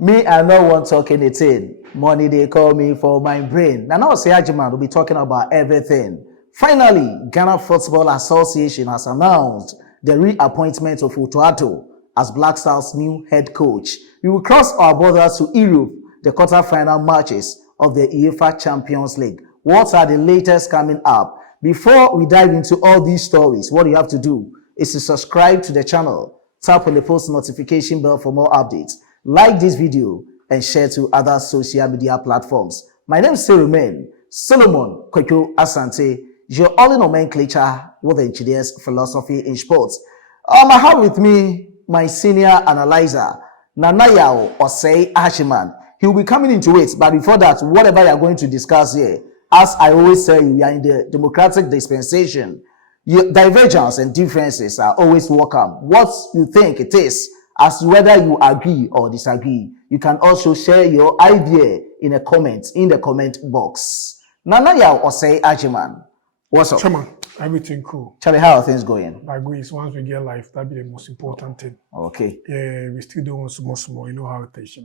Me, I no want talk anything. Money they call me for my brain. Now say Ajiman will be talking about everything. Finally, Ghana Football Association has announced the reappointment of Otto as Black Stars' new head coach. We will cross our borders to Europe, the quarter-final matches of the UEFA Champions League. What are the latest coming up? Before we dive into all these stories, what you have to do is to subscribe to the channel, tap on the post notification bell for more updates, like this video, and share to other social media platforms. My name is Solomon Coach-Ucl Asante, your only nomenclature with engineers philosophy in sports. I have with me my senior analyzer, Nanayao Osei Ashiman. He will be coming into it, but before that, whatever you are going to discuss here, as I always say, we are in the democratic dispensation. Your divergence and differences are always welcome. What you think it is, as to whether you agree or disagree, you can also share your idea in the comment box. Nanaya Osei Ajiman, what's up? Chairman, everything cool. Charlie, how are things going? Like once we get life, that'd be the most important thing. Okay. Yeah, we still doing small. You know how it is,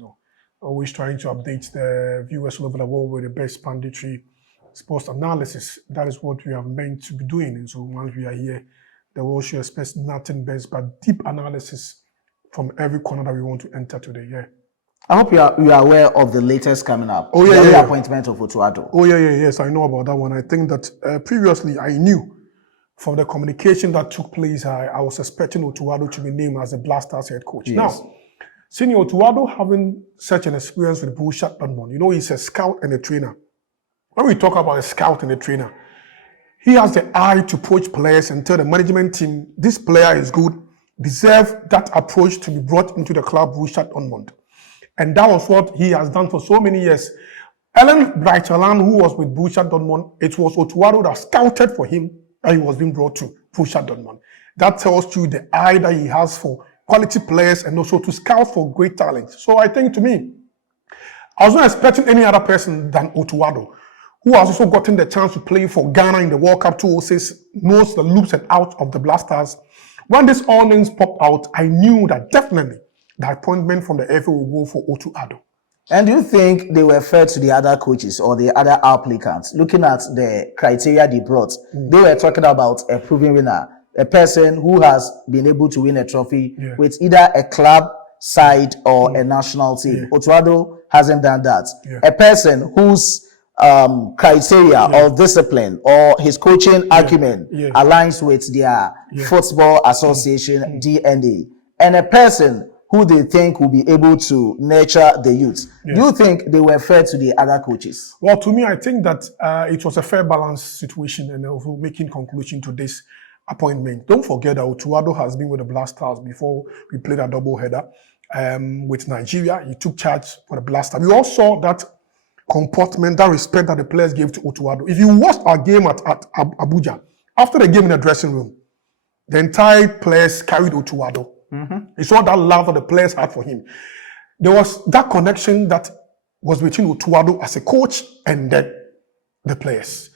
Always trying to update the viewers all over the world with the best mandatory sports analysis. That is what we are meant to be doing. And so once we are here, the world should expect nothing best but deep analysis from every corner that we want to enter today. Yeah. I hope you are aware of the latest coming up. Oh yeah, the appointment of Otto. Oh yes, I know about that one. I think that previously I knew from the communication that took place, I was expecting Otto to be named as a Black Stars head coach. Yes. Now, seeing Otto having such an experience with Borussia Dortmund, he's a scout and a trainer. When we talk about a scout and a trainer, he has the eye to poach players and tell the management team, this player is good, deserve that approach to be brought into the club Borussia Dortmund. And that was what he has done for so many years. Ellen Breitland, who was with Borussia Dortmund, it was Otto that scouted for him and he was being brought to Borussia Dortmund. That tells you the eye that he has for quality players and also to scout for great talent. So I think to me, I was not expecting any other person than Otto, who has also gotten the chance to play for Ghana in the World Cup 2006, knows the loops and outs of the Black Stars. When these all names popped out, I knew that definitely the appointment from the FA will go for Otto. And do you think they were fair to the other coaches or the other applicants? Looking at the criteria they brought, they were talking about a proven winner, a person who has been able to win a trophy with either a club side or a national team. Otto hasn't done that. A person whose criteria or discipline or his coaching acumen aligns with their football association DNA, and a person who they think will be able to nurture the youth. Do you think they were fair to the other coaches? Well, to me, I think that it was a fair balanced situation, and also making conclusion to this appointment. Don't forget that Otto has been with the Black Stars before we played a double header with Nigeria. He took charge for the Black Stars. We all saw that comportment, that respect that the players gave to Otto. If you watched our game at Abuja, after the game in the dressing room, the entire players carried Otto. You saw that love that the players had for him. There was that connection that was between Otto as a coach and the players.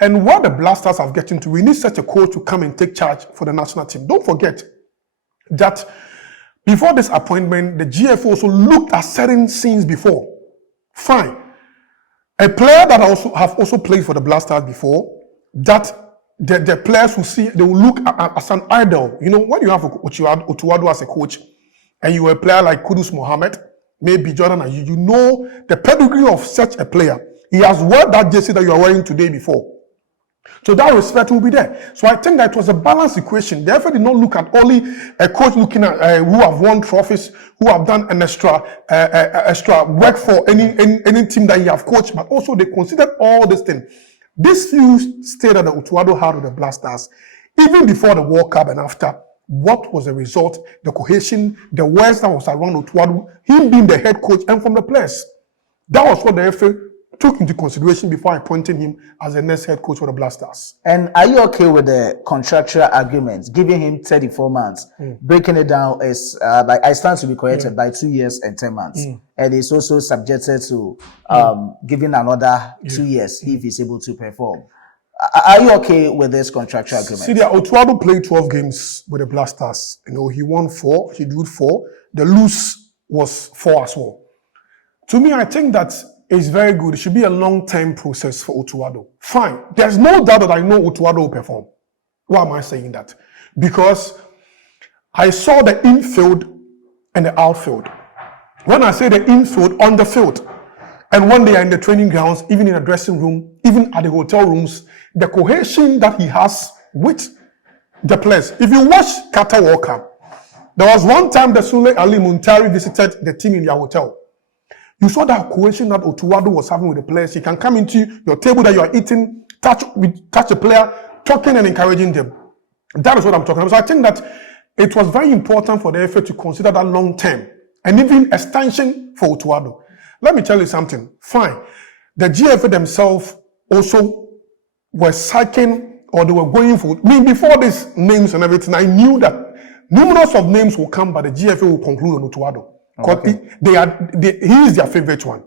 And what the Black Stars have gotten to, we need such a coach to come and take charge for the national team. Don't forget that before this appointment, the GF also looked at certain scenes before. Fine. A player that have also played for the Black Stars before, that the players will see, they will look as an idol. When you have Otto as a coach, and you are a player like Kudus Mohammed, maybe Jordan, and you know the pedigree of such a player. He has worn that jersey that you are wearing today before. So that respect will be there. So I think that it was a balanced equation. Therefore, did not look at only a coach looking at who have won trophies, who have done an extra work for any team that he have coached, but also they considered all these things. This huge stay that Otto had with the Black Stars, even before the World Cup and after, what was the result, the cohesion, the words that was around Otto, him being the head coach and from the players. That was what the FA took into consideration before appointing him as the next head coach for the Black Stars. And are you okay with the contractual agreement, giving him 34 months, breaking it down as, I stand to be corrected, by 2 years and 10 months. And it's also subjected to giving another 2 years if he's able to perform. Are you okay with this contractual agreement? See, Otto played 12 games with the Black Stars. He won 4, he drew 4. The lose was 4 as well. To me, I think that it's very good. It should be a long-term process for Otto. Fine. There's no doubt that I know Otto will perform. Why am I saying that? Because I saw the infield and the outfield. When I say the infield, on the field, and when they are in the training grounds, even in the dressing room, even at the hotel rooms, the cohesion that he has with the players. If you watch Qatar World Cup, there was one time that Sule Ali Muntari visited the team in their hotel. You saw that cohesion that Otto was having with the players. He can come into your table that you are eating, touch a player, talking and encouraging them. That is what I'm talking about. So I think that it was very important for the FA to consider that long term and even extension for Otto. Let me tell you something. Fine. The GFA themselves also were seeking, or they were going for, before these names and everything, I knew that numerous of names will come, but the GFA will conclude on Otto. Okay. He is their favorite one.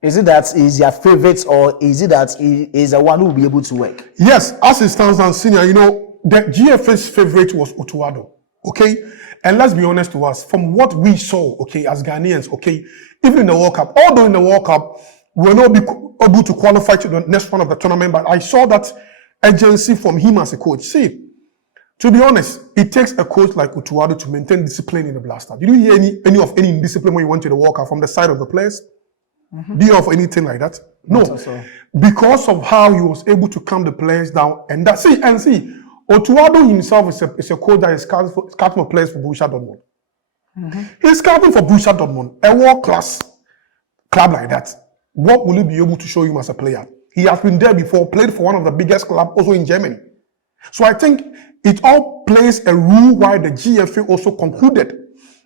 Is it that he's your favorite, or is it that he is the one who will be able to work? Yes, as it stands now, senior, the GFA's favorite was Otto. Okay? And let's be honest to us, from what we saw, okay, as Ghanaians, okay, even in the World Cup, although in the World Cup, we will not be able to qualify to the next round of the tournament, but I saw that urgency from him as a coach. See, to be honest, it takes a coach like Otto to maintain discipline in the Blaster. Did you hear any indiscipline when you went to the World Cup from the side of the players? Do you have anything like that? No. Because of how he was able to calm the players down, and that, see, Otto himself is a coach that is scouting for players for Borussia Dortmund. He's scouting for Borussia Dortmund, a world-class club like that. What will he be able to show him as a player? He has been there before, played for one of the biggest clubs also in Germany. So I think it all plays a role why the GFA also concluded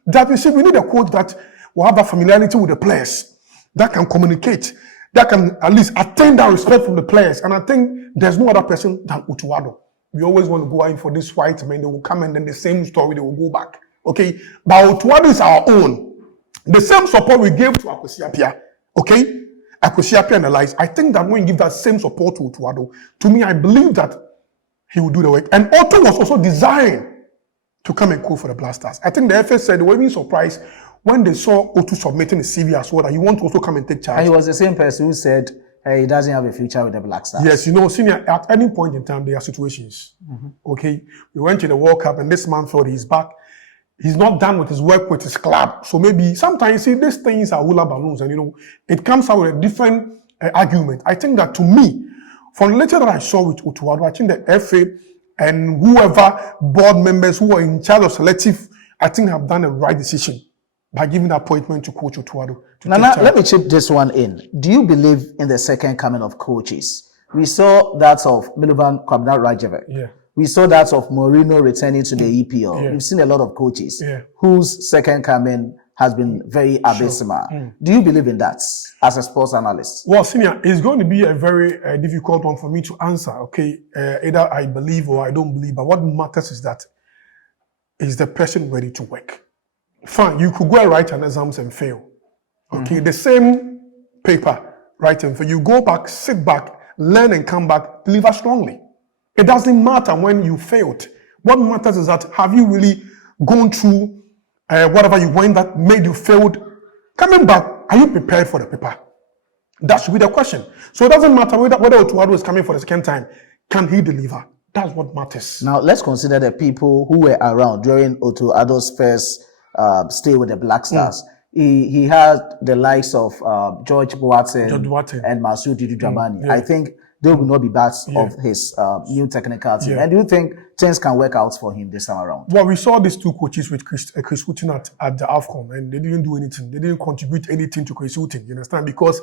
that we need a coach that will have that familiarity with the players, that can communicate, that can at least attain that respect from the players. And I think there's no other person than Otto. We always want to go in for this white man, they will come and then the same story, they will go back. Okay? But Otto is our own. The same support we gave to Akosiapia, okay? Akosiapia and the likes. I think that when you give that same support to Otto, to me, I believe that he will do the work. And Otto was also designed to come and coach for the Blasters. I think the FA said they were even surprised when they saw Otto submitting his CV as well, that he wants to also come and take charge. And he was the same person who said he doesn't have a future with the Black Stars. Yes, senior, at any point in time, there are situations. Okay? We went to the World Cup and this man thought he's back. He's not done with his work with his club. So maybe sometimes, see, these things are hula balloons and, it comes out with a different argument. I think that to me, from the letter that I saw with Otto, I think the FA and whoever board members who are in charge of selective, I think have done the right decision by giving the appointment to Coach Otto. Now, let me chip this one in. Do you believe in the second coming of coaches? We saw that of Milovan Kwabena-Rajevic. Yeah. We saw that of Mourinho returning to the EPL. We've seen a lot of coaches whose second coming has been very abysmal. Do you believe in that as a sports analyst? Well, senior, it's going to be a very difficult one for me to answer. Okay, either I believe or I don't believe. But what matters is that is the person ready to work? Fine, you could go and write an exams and fail. Okay, the same paper, write and fail. You go back, sit back, learn and come back, deliver strongly. It doesn't matter when you failed. What matters is that have you really gone through whatever you went that made you failed? Coming back, are you prepared for the paper? That should be the question. So it doesn't matter whether Otto is coming for the second time. Can he deliver? That's what matters. Now, let's consider the people who were around during Otto Addo's first stay with the Black Stars. He had the likes of George Boateng and Masud Dramani. I think they will not be part of his new technical team. And do you think things can work out for him this time around? Well, we saw these two coaches with Chris Hughton at the AFCON, and they didn't do anything. They didn't contribute anything to Chris Hughton, you understand? Because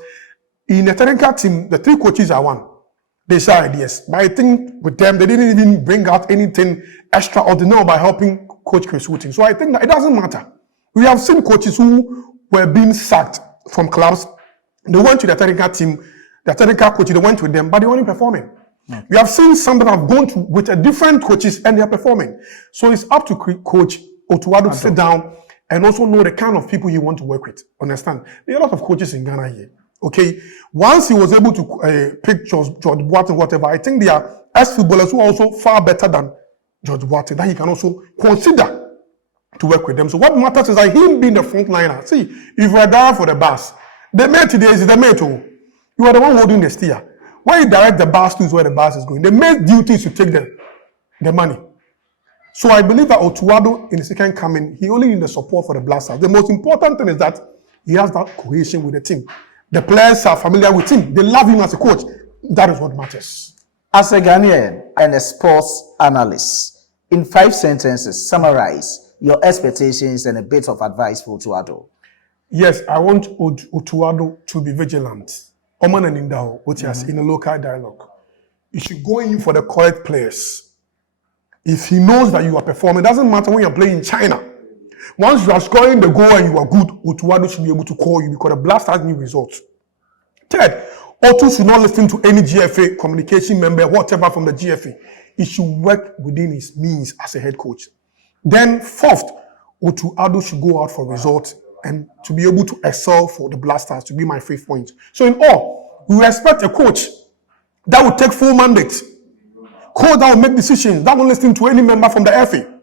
in the technical team, the three coaches are one. They share ideas. But I think with them, they didn't even bring out anything extraordinary by helping Coach Chris Hughton. So I think that it doesn't matter. We have seen coaches who were being sacked from clubs. They went to the technical team, the technical coach, they went with them, but they weren't performing. We have seen some that have gone to with a different coaches and they are performing. So it's up to Coach Otto to sit down and also know the kind of people you want to work with. Understand? There are a lot of coaches in Ghana here. Okay, once he was able to pick George Boateng, whatever, I think there are ex-footballers who are also far better than George Boateng that he can also consider to work with them. So what matters is that him being the front liner. See, if we're down for the bus, The mate today is the mate. Oh. You are the one holding the steer. When you direct the bus to where the bus is going, the mate's duty is to take the money. So I believe that Otto in the second coming, he only needs the support for the Blasters. The most important thing is that he has that cohesion with the team. The players are familiar with him. They love him as a coach. That is what matters. As a Ghanaian and a sports analyst, in 5 sentences, summarize your expectations and a bit of advice for Otto. Yes, I want Otto to be vigilant. Oman and Indao, which is in a local dialogue. You should go in for the correct players. If he knows that you are performing, it doesn't matter when you're playing in China. Once you are scoring the goal and you are good, Otto should be able to call you because the Blasters need results. Third, Otto should not listen to any GFA communication member, whatever from the GFA. He should work within his means as a head coach. Then fourth, Otto should go out for results and to be able to excel for the Blasters, to be my 5th point. So in all, we expect a coach that will take full mandate. Coach that will make decisions, that will listen to any member from the FA.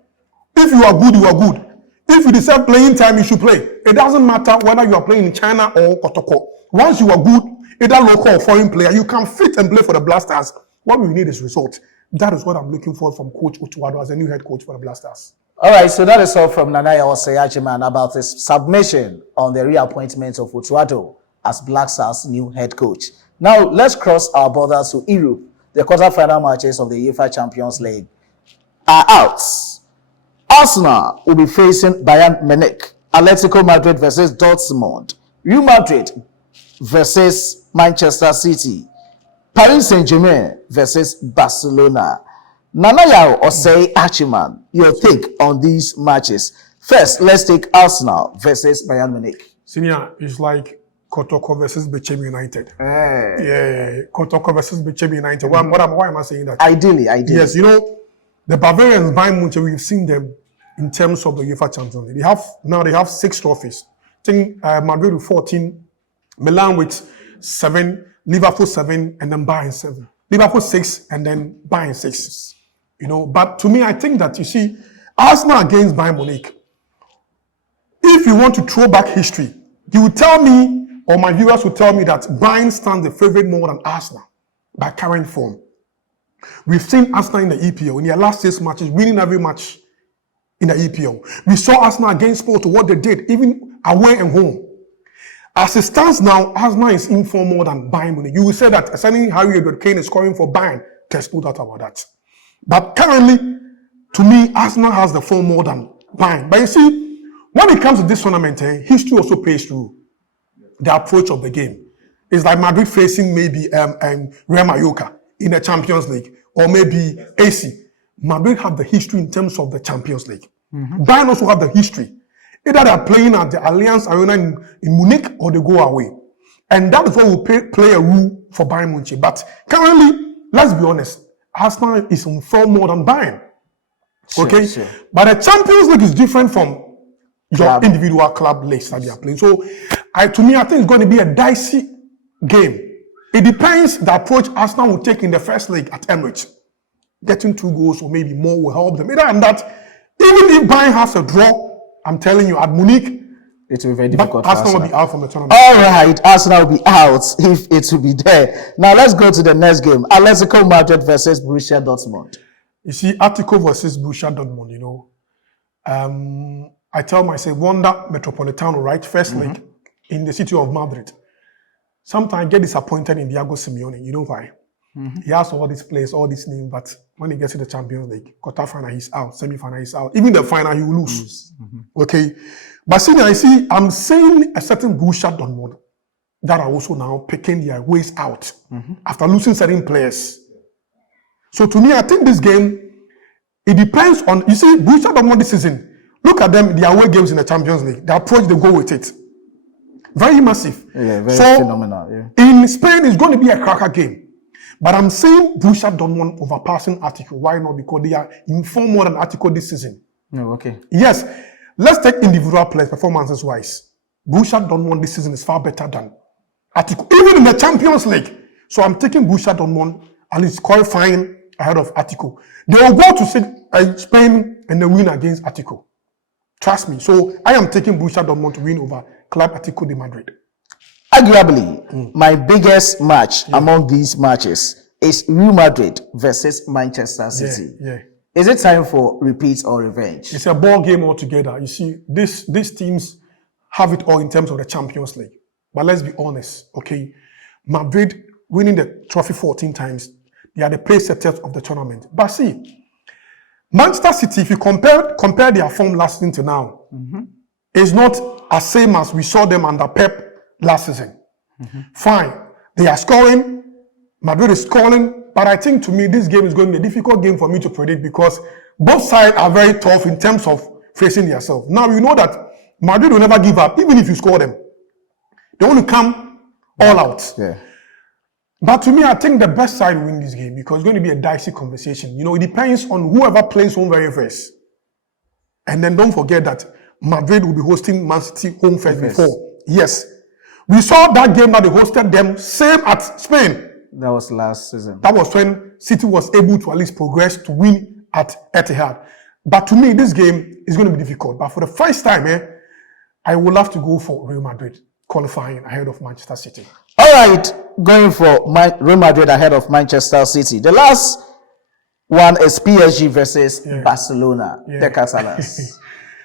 If you are good, you are good. If you deserve playing time, you should play. It doesn't matter whether you are playing in China or Kotoko. Once you are good, either local or foreign player, you can fit and play for the Blasters. What we need is results. That is what I'm looking for from Coach Otto as a new head coach for the Blasters. All right, so that is all from Nanaya Oseyachiman about his submission on the reappointment of Otto as Black Stars' new head coach. Now, let's cross our borders to Europe. The quarter-final matches of the UEFA Champions League are out. Arsenal will be facing Bayern Munich, Atletico Madrid versus Dortmund, Real Madrid versus Manchester City, Paris Saint-Germain versus Barcelona. Nanaya Oseyachiman, your take on these matches. First, let's take Arsenal versus Bayern Munich. Senior, it's like Kotoko versus Bechem United. Yeah, Kotoko versus Bechem United. Why am I saying that? Ideally. Yes, you know, the Bavarians, Bayern Munich, we've seen them in terms of the UEFA Champions League. They have 6 trophies. I think Madrid with 14, Milan with 7, Liverpool 7, and then Bayern 7. Liverpool 6, and then Bayern 6. You know, but to me, I think that, you see, Arsenal against Bayern Munich, if you want to throw back history, you will tell me, or my viewers will tell me that Bayern stands the favorite more than Arsenal by current form. We've seen Arsenal in the EPL, in their last 6 matches, winning every match in the EPL. We saw Arsenal against Porto, what they did, even away and home. As it stands now, Arsenal is in form more than Bayern Munich. You will say that suddenly Harry Kane is scoring for Bayern. There's no doubt about that. But currently, to me, Arsenal has the form more than Bayern. But you see, when it comes to this tournament, history also plays through the approach of the game. It's like Madrid facing maybe Real Mallorca in the Champions League, or maybe AC. Madrid have the history in terms of the Champions League. Bayern also have the history. Either they are playing at the Allianz Arena in Munich, or they go away. And that is what will play a role for Bayern Munich. But currently, let's be honest, Arsenal is on form more than Bayern. Okay? Sure. But the Champions League is different from your individual club list that you are playing. So, to me, I think it's going to be a dicey game. It depends the approach Arsenal will take in the first leg at Emirates. Getting 2 goals or maybe more will help them. Either than that, even if Bayern has a draw, I'm telling you, at Munich, it will be very difficult for Arsenal will be out from the tournament. All right, Arsenal will be out if it will be there. Now let's go to the next game. Atletico Madrid versus Borussia Dortmund. You see, Atletico versus Borussia Dortmund, you know. I tell myself, Wanda Metropolitano, right? First league in the city of Madrid. Sometimes I get disappointed in Diego Simeone. You know why? He has all these players, all these names, but when he gets to the Champions League, quarter-final, he's out. Semi-final, he's out. Even the final, he will lose. Okay? But see, I'm saying a certain Borussia Dortmund that are also now picking their ways out after losing certain players. So to me, I think this game, it depends on, you see, Borussia Dortmund this season, look at them, their away games in the Champions League, the approach they go with it. Very massive. Yeah, very phenomenal. Yeah. In Spain, it's going to be a cracker game. But I'm saying Borussia Dortmund overpassing Atletico. Why not? Because they are in form more than Atletico this season. No, okay. Yes. Let's take individual players, performances-wise. Borussia Dortmund this season is far better than Atletico, even in the Champions League. So I'm taking Borussia Dortmund at least qualifying ahead of Atletico. They will go to Spain and they win against Atletico. Trust me. So I am taking Borussia Dortmund to win over Club Atletico de Madrid. Arguably, my biggest match among these matches is Real Madrid versus Manchester City. Yeah. Is it time for repeat or revenge? It's a ball game altogether. You see, these teams have it all in terms of the Champions League. But let's be honest, okay? Madrid winning the trophy 14 times, they are the pace setters of the tournament. But see, Manchester City, if you compare their form last season to now, it's not as same as we saw them under Pep last season. Fine, they are scoring, Madrid is scoring, but I think to me this game is going to be a difficult game for me to predict because both sides are very tough in terms of facing themselves. Now you know that Madrid will never give up, even if you score them. They want to come all out. Yeah. But to me, I think the best side will win this game because it's going to be a dicey conversation. You know, it depends on whoever plays home very first. And then don't forget that Madrid will be hosting Man City home first before. Yes. We saw that game that they hosted them, same at Spain. That was last season. That was when City was able to at least progress to win at Etihad. But to me, this game is going to be difficult. But for the first time, I would love to go for Real Madrid qualifying ahead of Manchester City. All right, going for Real Madrid ahead of Manchester City. The last one is PSG versus Barcelona. The Catalans.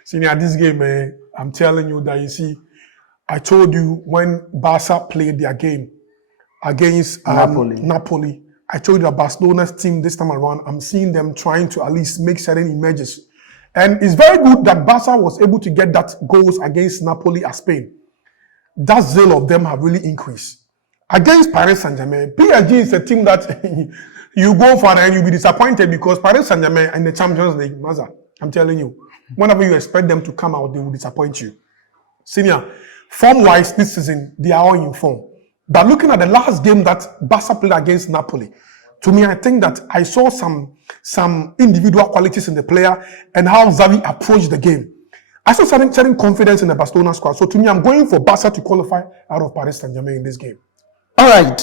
Senior, this game, I'm telling you that you see, I told you when Barca played their game against Napoli, I told you that Barcelona's team this time around, I'm seeing them trying to at least make certain images. And it's very good that Barca was able to get that goals against Napoli at Spain. That zeal of them have really increased. Against Paris Saint-Germain, PSG is a team that you go for and you'll be disappointed because Paris Saint-Germain in the Champions League, Maza, I'm telling you, whenever you expect them to come out, they will disappoint you. Senior, form-wise this season, they are all in form. But looking at the last game that Barca played against Napoli, to me, I think that I saw some individual qualities in the player and how Xavi approached the game. I saw certain confidence in the Barcelona squad. So to me, I'm going for Barca to qualify out of Paris Saint-Germain in this game. All right,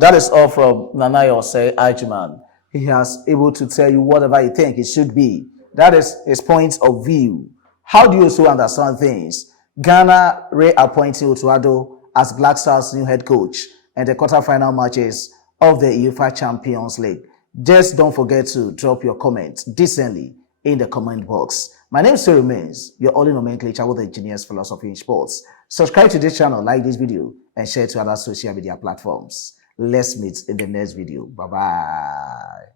that is all from Nanayose Ajman. He has able to tell you whatever he thinks it should be. That is his point of view. How do you also understand things? Ghana reappointing Otto as Black Stars' new head coach and the quarterfinal matches of the UEFA Champions League. Just don't forget to drop your comments decently in the comment box. My name still remains your only nomenclature with the genius philosophy in sports. Subscribe to this channel, like this video, and share to other social media platforms. Let's meet in the next video. Bye-bye.